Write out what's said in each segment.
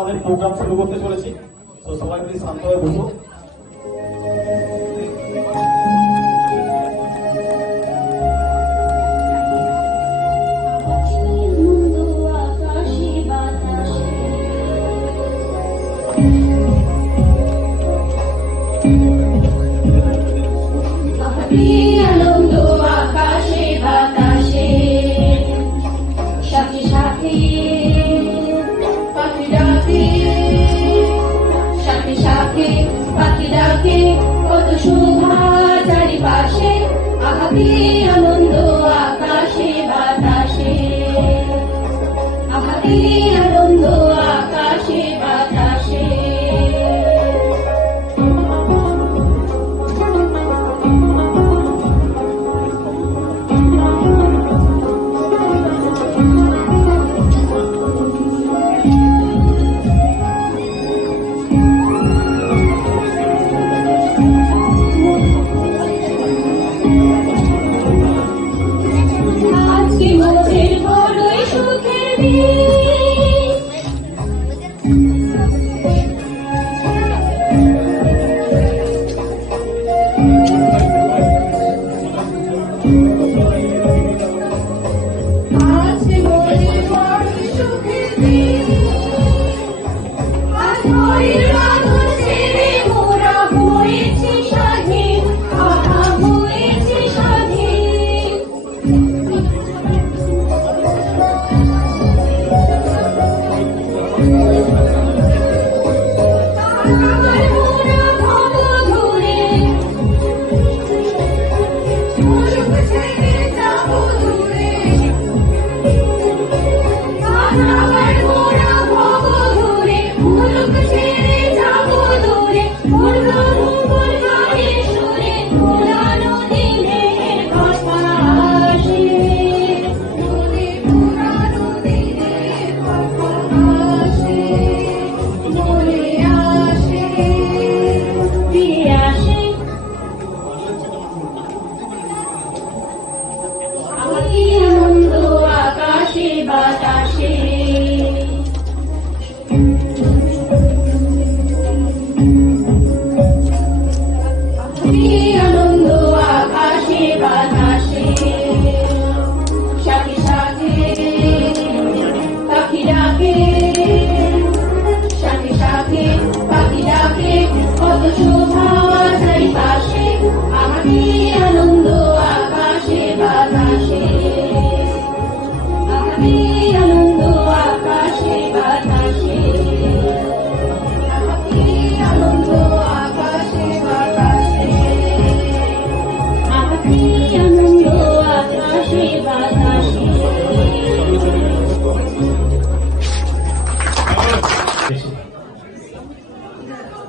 আমাদের প্রোগ্রাম শুরু করতে চলেছি। তো সবাই প্লিজ শান্ত হয়ে বসুন। আনন্দ আকাশে বাতাসে, সাথে সাথে পাখি ডাকে, সাথে সাথে পাখি ডাকে, কত শোভা চারিপাশে। আহারে আনন্দ আকাশে বাতাসে, আহারে আনন্দ আকাশে বাতাসে।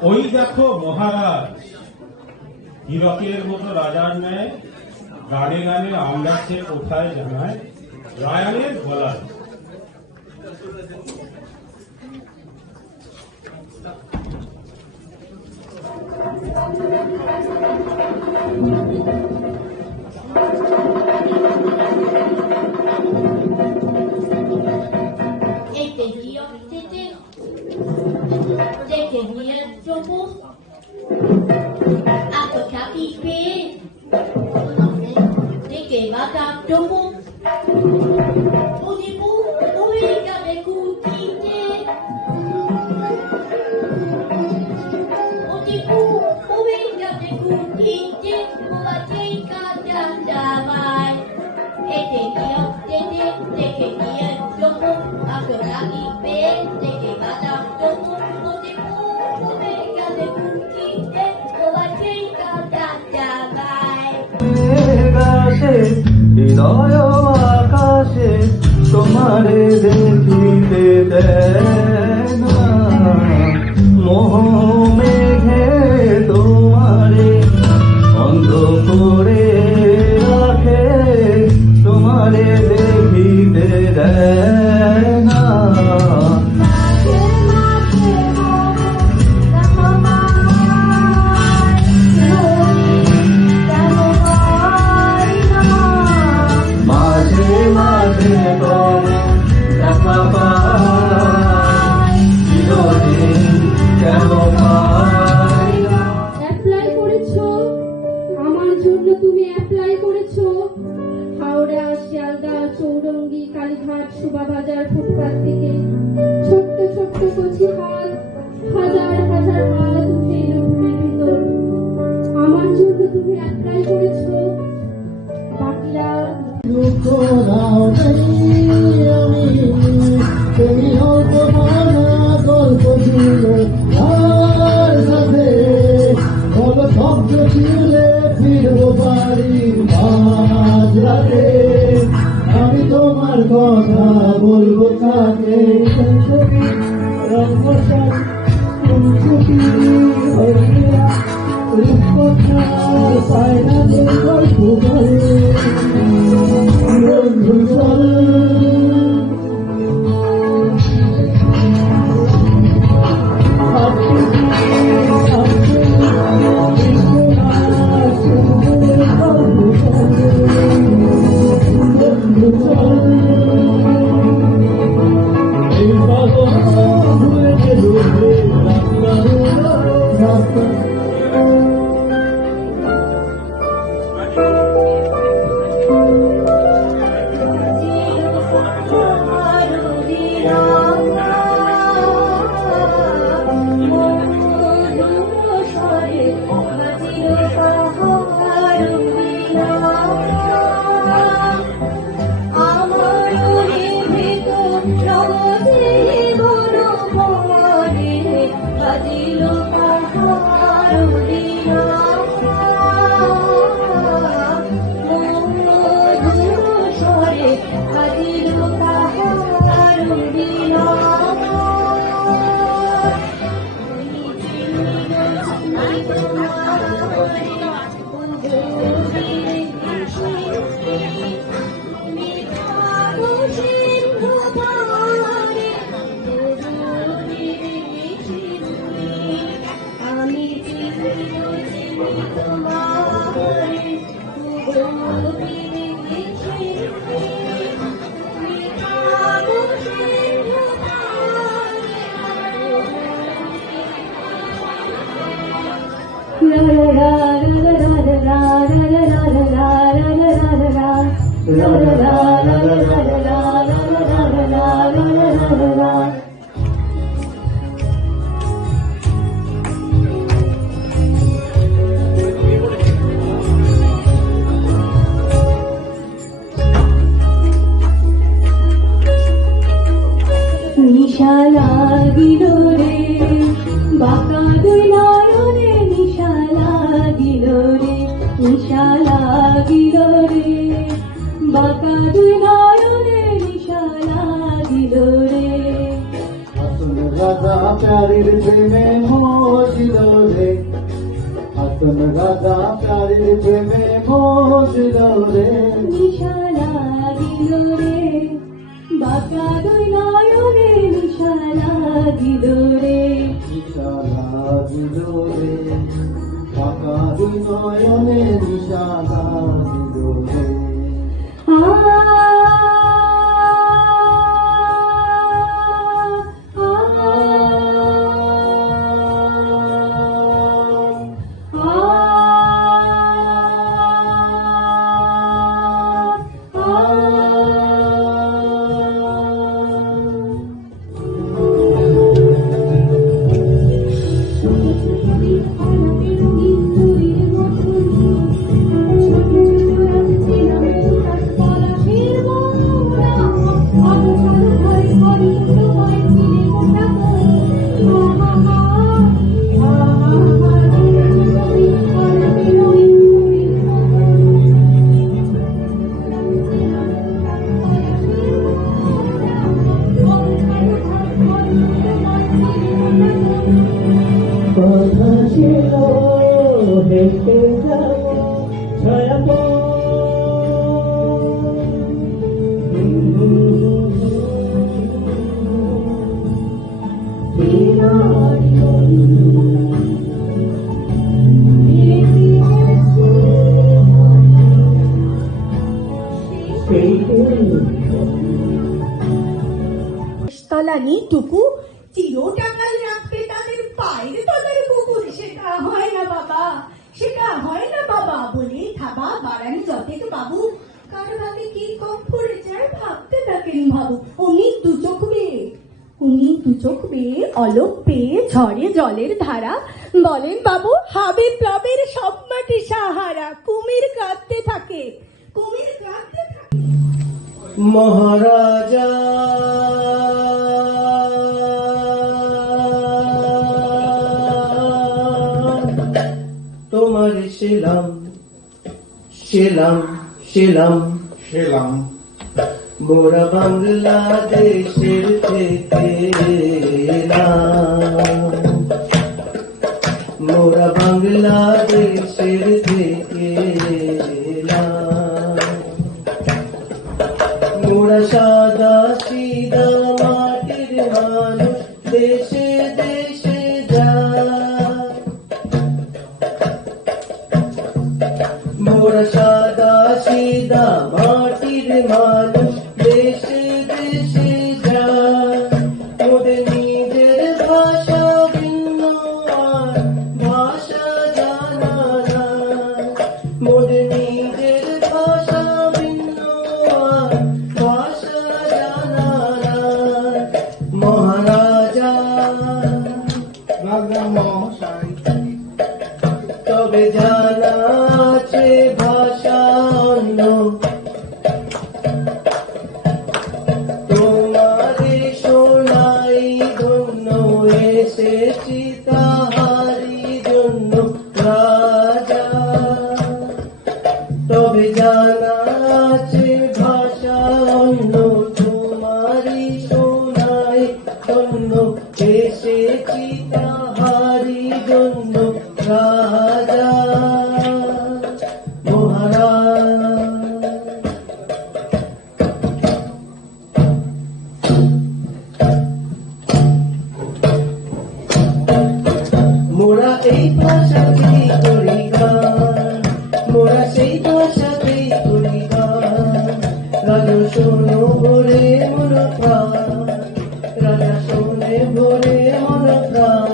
ওই দেখো মহারাজ হীরকের মতো রাজার ন্যায় গানে গানে আমরা সে কোথায় জানায় রায়ানের গলায়। হৃদয় আকাশে তোমারে দেখিতে দেয় না, মোহ মেঘে তোমারে অন্ধ করে রাখে, তোমারে দেখিতে দেয় না। মাঝে মাঝে দেখা পাই শোভাবাজার ফুটপাত থেকে ছোট্ট ছোট্ট কচি হাত, হাজার হাজার হাত উঠে এলো ভূমির ভিতর। আমার জন্য তুমি একটাই করেছো, বাকিরা দুঃখ নাও নেই আমি, তুমি অল্প মানা গল্প ছিল আর সাথে বল শব্দ ছিলে ফিরবো বাড়ির মাঝরাতে। আমি তোমার কথা বলবো কাকে, রঙ্গশাল ফুলছুটি হইয়া রূপকথার পায়রাতে গল্প করে। বন্ধু চল নিশা লাগিল রে বাঁকা দুই নয়নে, নিশা লাগিল রে, নিশা লাগিল রে বাঁকা দুই নয়নে, নিশা লাগিল রে। আসল রাজা প্যারির প্রেমে মজিল রে, আসল রাজা প্যারির প্রেমে মজিল রে। নিশা লাগিল রে বাঁকা দুই নয়নে, নিশা লাগিল রে। নিশা লাগিল রে বাঁকা দুই নয়নে, নিশা লাগিল রে। কথা ছিল হেঁটে যাব ছায়া তলানি টুকু চিরটাকাল রাখবে তাদের পায়ের তলার পুকুর। সেটা হয় না বাবা, সেটা হয় না বাবা বলে থাবা বাড়ানি যতেক বাবু কার ভাবে কি কম পড়ে যায় ভাবতে থাকেন ভাবু। অমনি দু চোখ বেয়ে, অমনি দু চোখ বেয়ে, অলোক পেয়ে ঝরে জলের ধারা। বলেন বাবু, হাবে প্লাবের সব মাটি সাহারা। কুমির কাঁদতে থাকে, কুমির কাঁদতে থাকে। মহারাজা তোমার শিলাম শিলাম শিলাম সেলাম মোরা বাংলাদেশের থেকে এলাম, মোরা বাংলাদেশের থেকে এলাম। মোরা সাদা সিদা মাটির মানুষ, দেশে দেশে যায়। মোরা সাদা সিদা মাটির মানুষ, দেশে দেশে যায়। মোদের নিজের ভাষা ভিন্ন আর ভাষা জানা নাই। মোদের নিজের ভাষা ভিন্ন আর ভাষা জানা নাই। মহারাজা রাজা মহাশয় তবে জানা আছে ভাষা অন্য, তোমারে শোনাই ধন্য, এসেছি তাহারি জন্য রাজা। তবে জানা আছে ভাষা অন্য, তোমারি শোনাই ধন্য, এসেছি তাহারি জন্য রাজা। মহারাজ মোরা এই ভাষাতেই করি গান, মোরা সেই ভাষাতেই করি গান। রাজা শোনো ভরে মন প্রাণ, রাজা শোনে ভরে মন প্রাণ।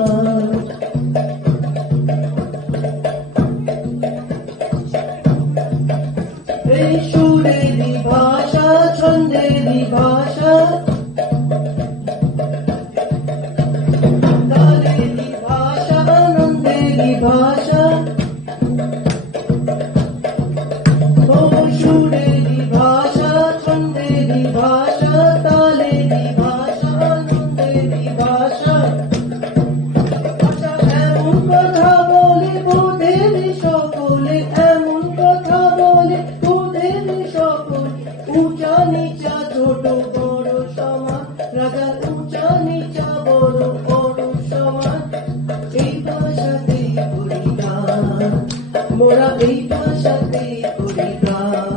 এই সুরেরই ভাষা, ছন্দেরই ভাষা, তালেরই ভাষা, আনন্দেরই ভাষা। ও সুরেরই ভাষা, ছন্দেরই ভাষা, তালেরই ভাষা, আনন্দেরই ভাষা। ভাষা এমন কথা বলে বোধের সকলে, এমন কথা বলে বোধের সকলে। উঁচা নিচা ছোট বড় সমান, রাজা উঁচা নিচা বড় বড় সমান। এই ভাষাতেই করি গান, মোরা এই ভাষাতেই করি গান।